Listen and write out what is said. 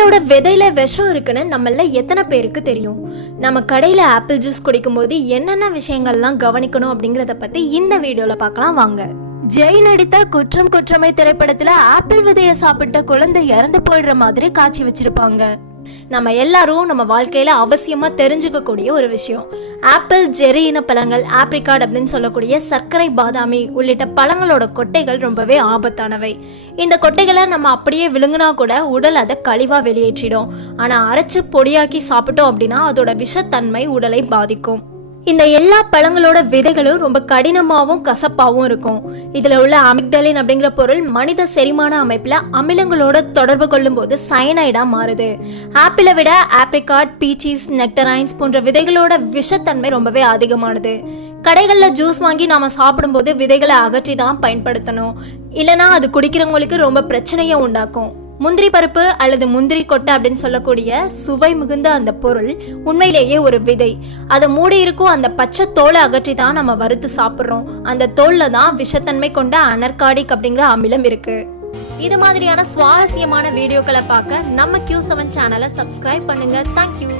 ஆப்பிளோட விதையில விஷம் இருக்குன்னு நம்மள எத்தனை பேருக்கு தெரியும்? நம்ம கடையில ஆப்பிள் ஜூஸ் குடிக்கும் போது என்னென்ன விஷயங்கள்லாம் கவனிக்கணும் அப்படிங்கறத பத்தி இந்த வீடியோல பார்க்கலாம் வாங்க. ஜெய் நடித்த குற்றம் குற்றமை திரைப்படத்துல ஆப்பிள் விதைய சாப்பிட்ட குழந்தை இறந்து போயிடுற மாதிரி காட்சி வச்சிருப்பாங்க. நம்ம எல்லாரும் நம்ம வாழ்க்கையில அவசியமா தெரிஞ்சுக்க கூடிய ஒரு விஷயம். ஆப்பிள், ஜெரி இன பழங்கள், ஆப்ரிகாட் அப்படின்னு சொல்லக்கூடிய சர்க்கரை பாதாமி உள்ளிட்ட பழங்களோட கொட்டைகள் ரொம்பவே ஆபத்தானவை. இந்த கொட்டைகளை நம்ம அப்படியே விழுங்கினா கூட உடல் அதை கழிவா வெளியேற்றிடும். ஆனா அரைச்சு பொடியாக்கி சாப்பிட்டோம் அப்படின்னா அதோட விஷத்தன்மை உடலை பாதிக்கும். இந்த எல்லா பழங்களோட விதைகளும் ரொம்ப கடினமாகவும் கசப்பாகவும் இருக்கும். இதுல உள்ள அமிக்டலின் அப்படிங்கிற பொருள் மனித செரிமான அமைப்புல அமிலங்களோட தொடர்பு கொள்ளும் போது சயனைடா மாறுது. ஆப்பிளை விட ஆப்ரிகாட், பீச்சீஸ், நெக்டரைன்ஸ் போன்ற விதைகளோட விஷத்தன்மை ரொம்பவே அதிகமானது. கடைகள்ல ஜூஸ் வாங்கி நாம சாப்பிடும் போது விதைகளை அகற்றி தான் பயன்படுத்தணும். இல்லைன்னா அது குடிக்கிறவங்களுக்கு ரொம்ப பிரச்சனையை உண்டாக்கும். முந்திரி பருப்பு அல்லது முந்திரி கொட்டை அப்படின்னு சொல்லக்கூடிய சுவை மிகுந்த அந்த பொருள் உண்மையிலேயே ஒரு விதை. அதை மூடி இருக்கும் அந்த பச்சை தோலை அகற்றி தான் நம்ம வறுத்து சாப்பிட்றோம். அந்த தோல்ல தான் விஷத்தன்மை கொண்ட அனர்காடிக் அப்படிங்கிற அமிலம் இருக்கு. இது மாதிரியான சுவாரஸ்யமான வீடியோக்களை பார்க்க நம்ம Q7 சேனலை சப்ஸ்கிரைப் பண்ணுங்க. தேங்க்யூ.